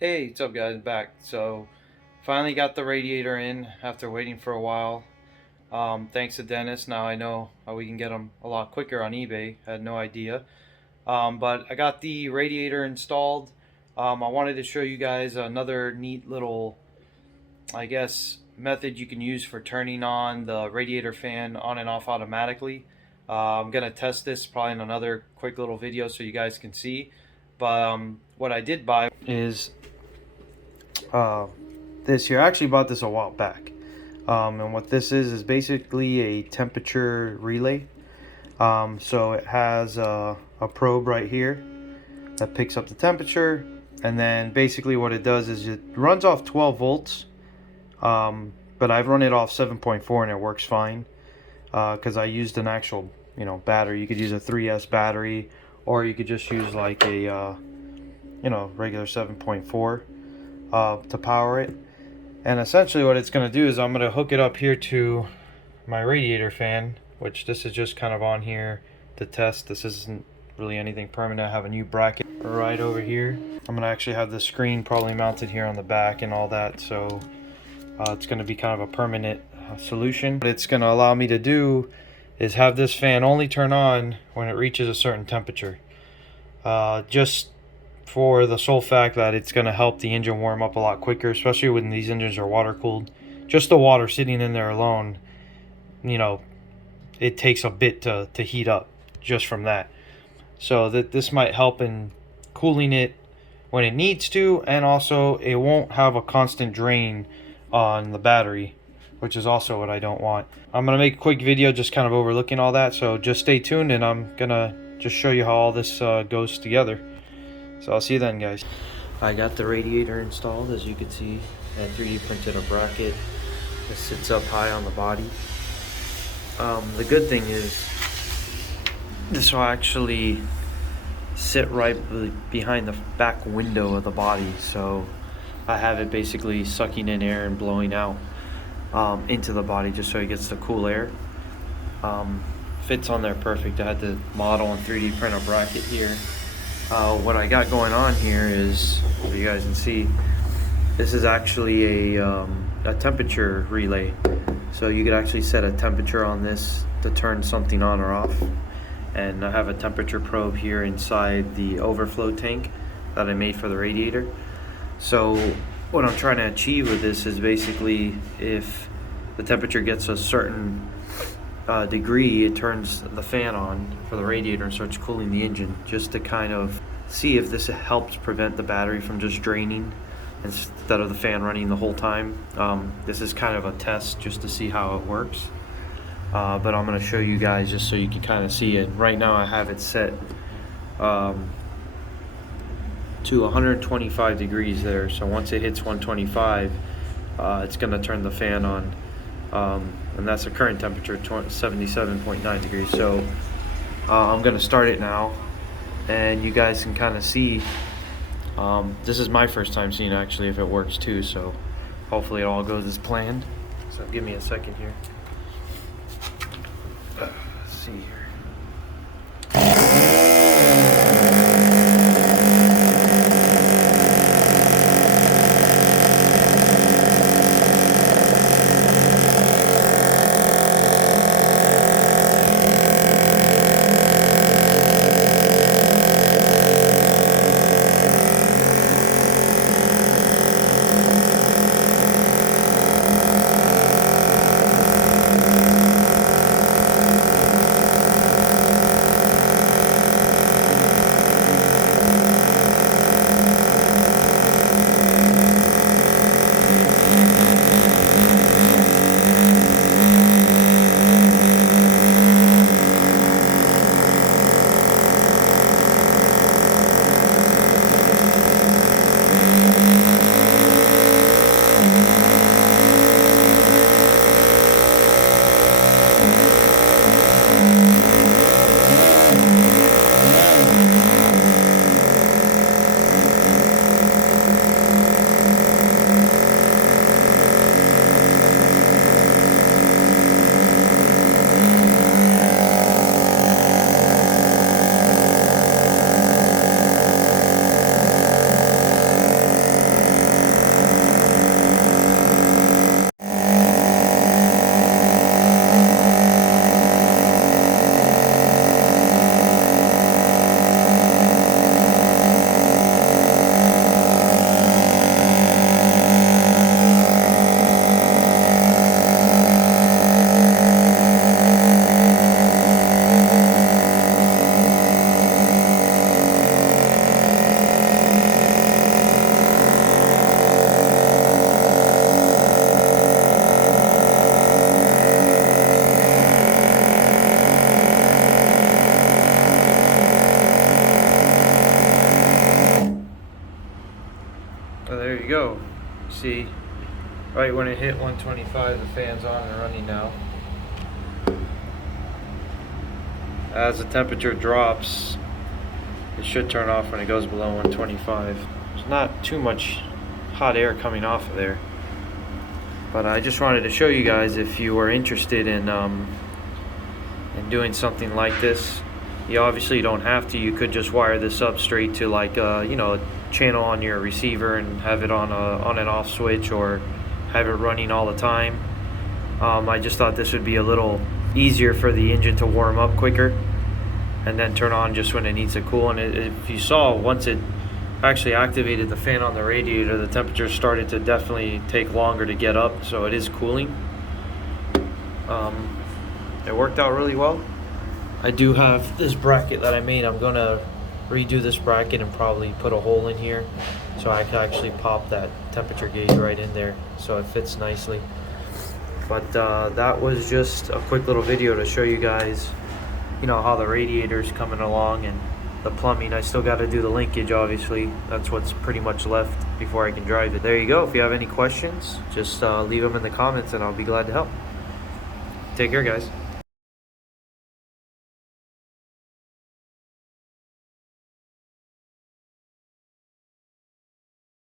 Hey, what's up guys, back. So finally got the radiator in after waiting for a while. Thanks to Dennis, now I know how we can get them a lot quicker on eBay. I had no idea. But I got the radiator installed. I wanted to show you guys another neat little, I guess, method you can use for turning on the radiator fan on and off automatically. I'm gonna test this probably in another quick little video so you guys can see. But what I did buy is uh, this here. I actually bought this a while back. And what this is basically a temperature relay. So it has a probe right here that picks up the temperature, and then basically what it does is it runs off 12 volts. But I've run it off 7.4 and it works fine because I used an actual battery. You could use a 3S battery, or you could just use like a regular 7.4 to power it. And essentially what it's going to do is I'm going to hook it up here to my radiator fan, which this is just kind of on here to test. This isn't really anything permanent. I have a new bracket right over here. I'm going to actually have the screen probably mounted here on the back and all that, so it's going to be kind of a permanent solution. What it's going to allow me to do is have this fan only turn on when it reaches a certain temperature. Just for the sole fact that it's going to help the engine warm up a lot quicker, especially when these engines are water cooled. Just the water sitting in there alone, it takes a bit to heat up just from that. So that this might help in cooling it when it needs to, and also it won't have a constant drain on the battery, which is also what I don't want. I'm going to make a quick video just kind of overlooking all that, so just stay tuned and I'm going to just show you how all this goes together. So I'll see you then, guys. I got the radiator installed, as you can see. I 3D printed a bracket that sits up high on the body. The good thing is this will actually sit right behind the back window of the body, so I have it basically sucking in air and blowing out into the body just so it gets the cool air. Fits on there perfect. I had to model and 3D print a bracket here. What I got going on here is, so you guys can see, this is actually a temperature relay. So you could actually set a temperature on this to turn something on or off. And I have a temperature probe here inside the overflow tank that I made for the radiator. So what I'm trying to achieve with this is basically if the temperature gets a certain degree, it turns the fan on for the radiator and starts cooling the engine, just to kind of see if this helps prevent the battery from just draining instead of the fan running the whole time. This is kind of a test just to see how it works, but I'm going to show you guys just so you can kind of see it. Right now I have it set to 125 degrees there, so once it hits 125 it's going to turn the fan on. And that's the current temperature, 77.9 degrees. So I'm gonna start it now, and you guys can kind of see. This is my first time seeing actually if it works too, so hopefully it all goes as planned. So give me a second here. Let's see here. go. See, right when it hit 125, the fan's on and running now. As the temperature drops, it should turn off when it goes below 125. There's not too much hot air coming off of there, but I just wanted to show you guys, if you were interested in doing something like this. You obviously don't have to. You could just wire this up straight to like you know, a channel on your receiver and have it on and off switch, or have it running all the time. I just thought this would be a little easier for the engine to warm up quicker and then turn on just when it needs to cool. And if you saw, once it actually activated the fan on the radiator, the temperature started to definitely take longer to get up, so it is cooling. It worked out really well. I do have this bracket that I made. I'm gonna redo this bracket and probably put a hole in here so I can actually pop that temperature gauge right in there so it fits nicely. But that was just a quick little video to show you guys, you know, how the radiator's coming along and the plumbing. I still got to do the linkage, obviously. That's what's pretty much left before I can drive it. There you go. If you have any questions, just leave them in the comments and I'll be glad to help. Take care, guys.